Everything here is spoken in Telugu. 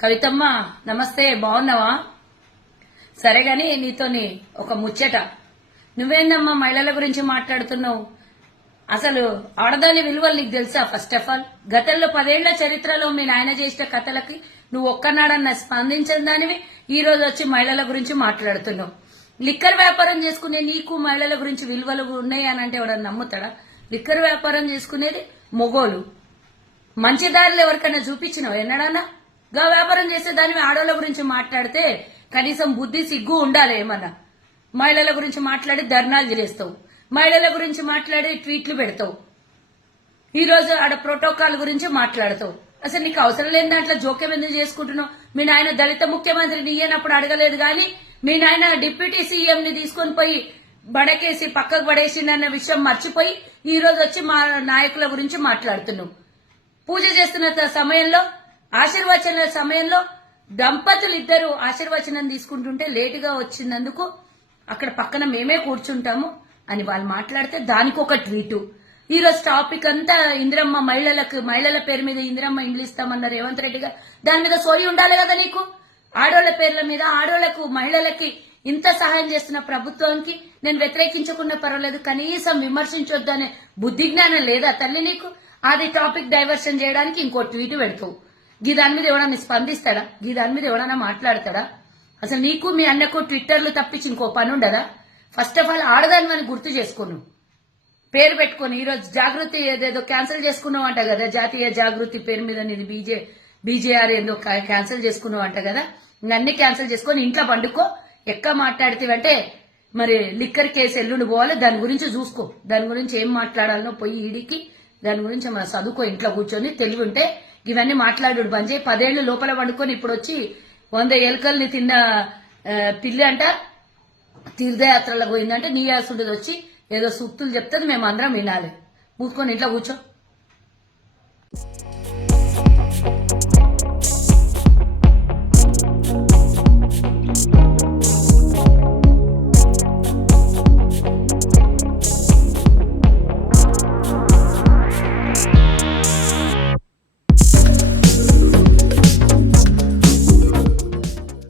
కవితమ్మ నమస్తే, బాగున్నావా? సరే గాని నీతోని ఒక ముచ్చట. నువ్వేందమ్మా మహిళల గురించి మాట్లాడుతున్నావు? అసలు ఆడదాని విలువలు నీకు తెలుసా? ఫస్ట్ ఆఫ్ ఆల్ గతంలో 10 ఏళ్ల చరిత్రలో మీ నాయన చేసిన కథలకి నువ్వు ఒక్కనాడన్నా స్పందించిన దానివి ఈ రోజు వచ్చి మహిళల గురించి మాట్లాడుతున్నావు. లిక్కర్ వ్యాపారం చేసుకునే నీకు మహిళల గురించి విలువలు ఉన్నాయి అని అంటే ఎవడన్నా నమ్ముతాడా? లిక్కర్ వ్యాపారం చేసుకునేది మొగోలు. మంచి దారిలో ఎవరికైనా చూపించినావు ఎన్నడన్నా? గా వ్యాపారం చేసే దాని ఆడవాళ్ళ గురించి మాట్లాడితే కనీసం బుద్ధి సిగ్గు ఉండాలి. ఏమన్నా మహిళల గురించి మాట్లాడి ధర్నాలు చేస్తావు, మహిళల గురించి మాట్లాడి ట్వీట్లు పెడతావు, ఈ రోజు ఆడ ప్రోటోకాల్ గురించి మాట్లాడతావు. అసలు నీకు అవసరం లేని దాంట్లో జోక్యం ఎందుకు చేసుకుంటున్నావు? మీ నాయన దళిత ముఖ్యమంత్రిని ఇయ్యనప్పుడు అడగలేదు గాని మీ నాయన డిప్యూటీ సీఎం ని తీసుకొని పోయి బడకేసి పక్కకు పడేసిందన్న విషయం మర్చిపోయి ఈ రోజు వచ్చి మా నాయకుల గురించి మాట్లాడుతున్నావు. పూజ చేస్తున్న సమయంలో ఆశీర్వచన సమయంలో దంపతులు ఇద్దరు ఆశీర్వచనం తీసుకుంటుంటే లేటుగా వచ్చినందుకు అక్కడ పక్కన మేమే కూర్చుంటాము అని వాళ్ళు మాట్లాడితే దానికి ఒక ట్వీటు. ఈ రోజు టాపిక్ అంతా ఇందిరమ్మ మహిళల పేరు మీద ఇందిరమ్మ ఇండ్లు ఇస్తామన్నారు రేవంత్ రెడ్డి గారు. దాని మీద సోయి ఉండాలి కదా నీకు. ఆడోళ్ల పేర్ల మీద ఆడోళ్లకు మహిళలకి ఇంత సహాయం చేస్తున్న ప్రభుత్వానికి నేను వ్యతిరేకించకుండా పర్వాలేదు, కనీసం విమర్శించొద్దనే బుద్ధి జ్ఞానం లేదా తల్లి నీకు? అది టాపిక్ డైవర్షన్ చేయడానికి ఇంకో ట్వీట్ పెడతావు. గీ దాని మీద ఎవడన్నా స్పందిస్తాడా? గీ దాని మీద ఎవడన్నా మాట్లాడతాడా? అసలు నీకు మీ అన్నకు ట్విట్టర్లు తప్పించి ఇంకో పని ఉండదా? ఫస్ట్ ఆఫ్ ఆల్ ఆడదాని అని గుర్తు చేసుకోను, పేరు పెట్టుకొని ఈరోజు జాగృతి ఏదేదో క్యాన్సిల్ చేసుకున్నావు అంట కదా, జాతీయ జాగృతి పేరు మీద నేను బీజేఆర్ ఏదో క్యాన్సిల్ చేసుకున్నావు అంట కదా. అన్ని క్యాన్సిల్ చేసుకొని ఇంట్లో పండుకో. ఎక్క మాట్లాడితేవంటే మరి లిక్కర్ కేసు ఎల్లుండి పోవాలి, దాని గురించి చూసుకో. దాని గురించి ఏం మాట్లాడాలనో పోయి ఈడికి దాని గురించి మన చదువుకో. ఇంట్లో కూర్చొని తెలివి ఉంటే ఇవన్నీ మాట్లాడు బంద్ చేయి. 10 ఏళ్లు లోపల వండుకొని ఇప్పుడు వచ్చి 100 ఎలుకల్ని తిన్న పిల్లి అంట తీర్థయాత్రలకు పోయిందంటే నీ యాసుండేది వచ్చి ఏదో సూక్తులు చెప్తుంది, మేము అందరం వినాలి. మూసుకొని ఇంట్లో కూర్చో.